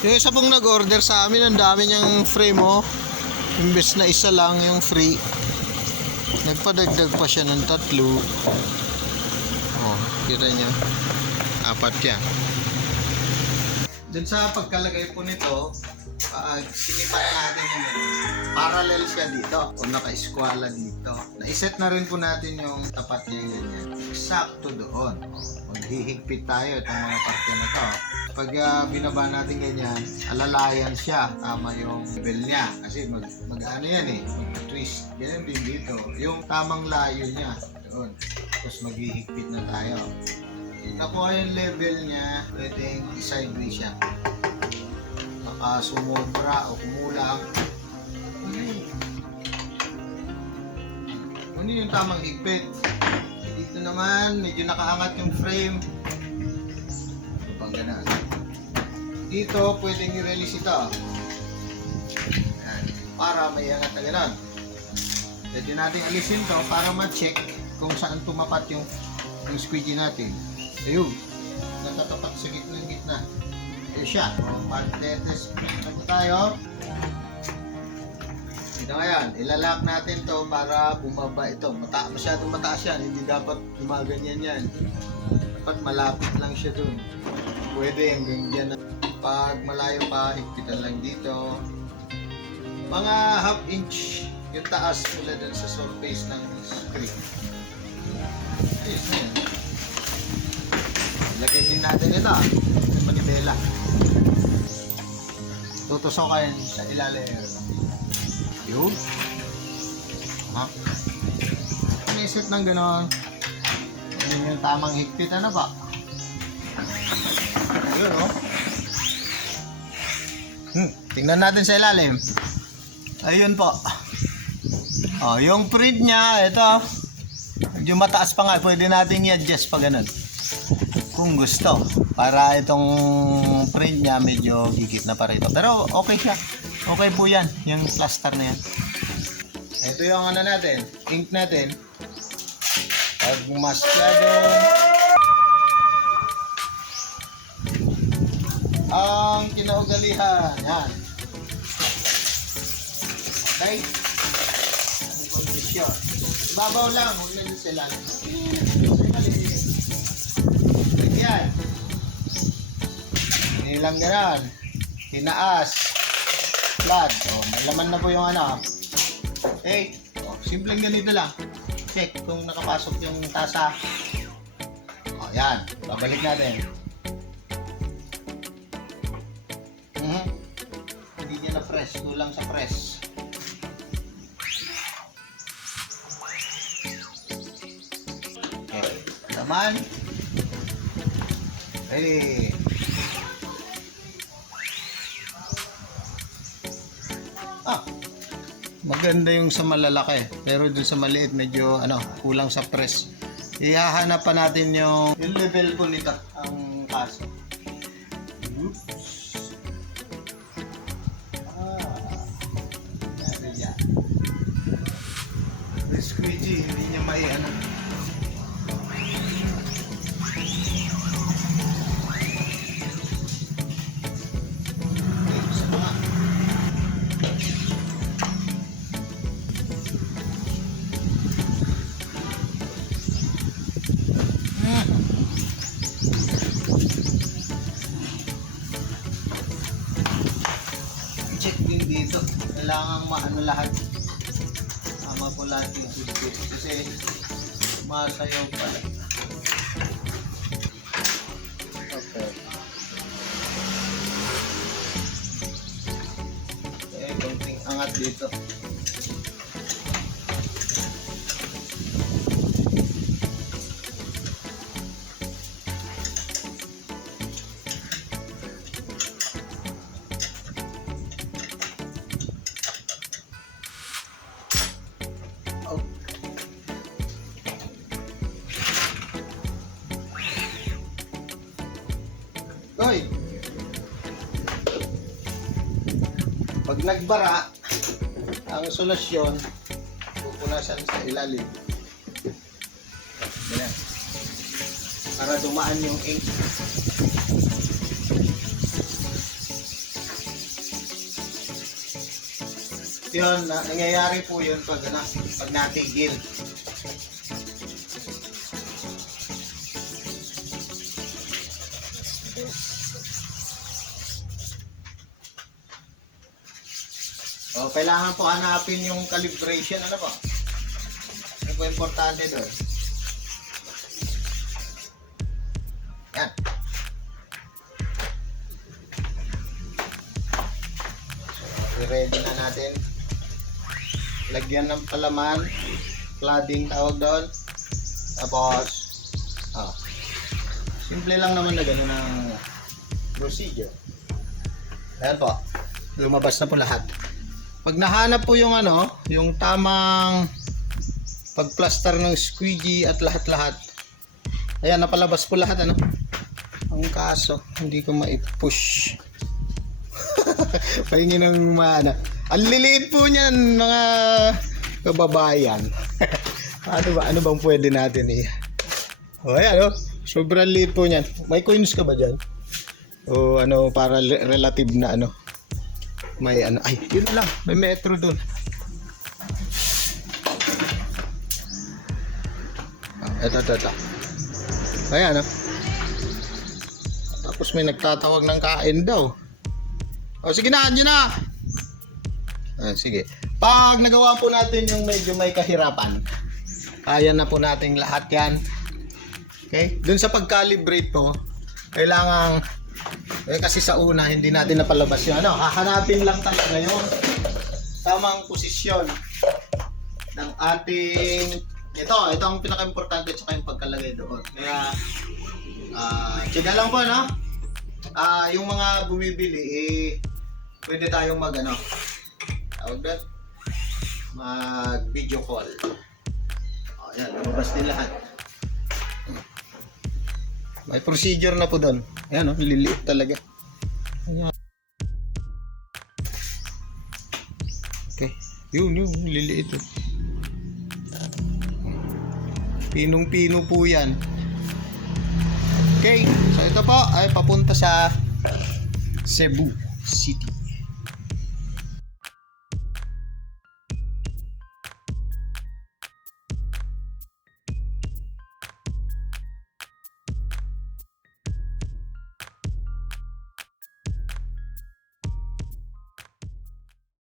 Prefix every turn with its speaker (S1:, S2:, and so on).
S1: Yung isa pong nag-order sa amin, ang dami niyang frame oh. Imbes na isa lang yung free. Nagpadagdag pa siya ng tatlo. Oh, kita niyo. Apat yan. Dun sa pagkalagay po nito, pag sinipat natin yun, parallel siya dito o naka-eskwala dito. Naiset na rin po natin yung tapat niya yung ganyan. Sakto doon. Maghihigpit tayo itong mga parte na to. Pag ah, binaba natin ganyan, alalayan siya. Tama yung level niya. Kasi mag, mag ano yan eh, mag-twist. Ganyan din dito. Yung tamang layo niya. Doon. Tapos maghihigpit na tayo. Nakuha yung level niya, pwedeng sideways siya. Baka sumobra o kumulang. Ano yung tamang higpit? Dito naman, medyo nakaangat yung frame. Ito pang ganun. Dito, pwedeng i-release ito. Yan. Para may angat na ganun. Pwede natin alisin to para ma-check kung saan tumapat yung, yung squeegee natin. Ayun. Natatapat sa gitna gitna. Ayun siya. O, magtetes. Ano tayo? Ito ngayon, ilalak natin to para bumaba ito. Mata masyadong mataas yan. Hindi dapat gumaganyan yan. Dapat malapit lang siya dun. Pwede hanggang dyan. Pag malayo pa, higpitan lang dito. Mga half inch yung taas mula dun sa surface ng screen. Ayos na yan. Lagyan din natin ito. Yung manibela. Tutusokan sa ilalim. Yun. Ha? Inisip ng gano'n. Yun yung tamang higpit. Ano ba? Yun, oh. Hmm. Tingnan natin sa ilalim. Ayun po. Oh, yung print niya, ito. Medyo mataas pa nga. Pwede natin i-adjust pa ganun. Kung gusto. Para itong print niya medyo gigit na pa rito. Pero okay siya. Okay po yan. Yung plaster na yan. Ito yung ano natin. Ink natin. Pag masyado ang kinaugalihan. Yan. Okay? Kondisyon. Babaw lang. Huwag na sila. Yan. Hindi lang ganun. Tinaas. Flat. O, may laman na po yung ano. Okay. O, simpleng ganito lang. Check kung nakapasok yung tasa. O, yan. Babalik natin. Mhm. Hindi niya na press. Kulang sa press. Okay. Naman. Ready. Ah. Maganda yung sa malalaki. Pero dun sa maliit, medyo ano, kulang sa press. Ihahanap pa natin yung, yung level po nito, ang kaso. Oops. Kailangan maano lahat. Tama po lahat yung biscuit. Kasi masayaw pala. Okay. Eh, konting angat dito. kahoy. Pag nagbara, ang solusyon, pupunasan sa ilalim. Ganyan. Para dumaan yung ink. Yun, nangyayari po yun pag, ano, pag natigil. O, kailangan po hanapin yung calibration, ano po? Ano po importante doon? Yan. So, ready na natin. Lagyan ng palaman. Cladding tawag doon. Tapos, ah, simple lang naman na gano'n ang procedure. Ayan po. Lumabas na po lahat. Pag nahanap po yung ano, yung tamang pagplaster ng squeegee at lahat-lahat. Ayan, napalabas po lahat ano. Ang kaso, hindi ko ma-push. Pahingi ng mana. Ang liliit po niyan, mga kababayan. ano ba? Ano bang pwede natin eh? O, ayan, oh. Sobrang liit po niyan. May coins ka ba dyan? O ano, para relative na ano? May ano, ay, yun lang. May metro doon. Ah, Eto, eto, eto. Ayan, oh. Tapos may nagtatawag ng kain daw. O, sige na, andyan na. Ah, sige. Pag nagawa po natin yung medyo may kahirapan, kaya na po nating lahat yan. Okay? Doon sa pag-calibrate po, kailangan eh kasi sa una hindi natin napalabas yung ano, hahanapin lang talaga yung tamang posisyon ng ating ito, ito ang pinaka-importante tsaka yung pagkalagay doon. Kaya ah tiyaga lang po no. Ah, yung mga bumibili eh pwede tayong mag ano, tawag doon, mag video call. Oh, yan, lumabas din lahat. May procedure na po doon. Ayan, oh, liliit talaga. Ayan. Okay. Yun, yun, liliit. Oh. Pinong-pino po yan. Okay, so ito po ay papunta sa Cebu City.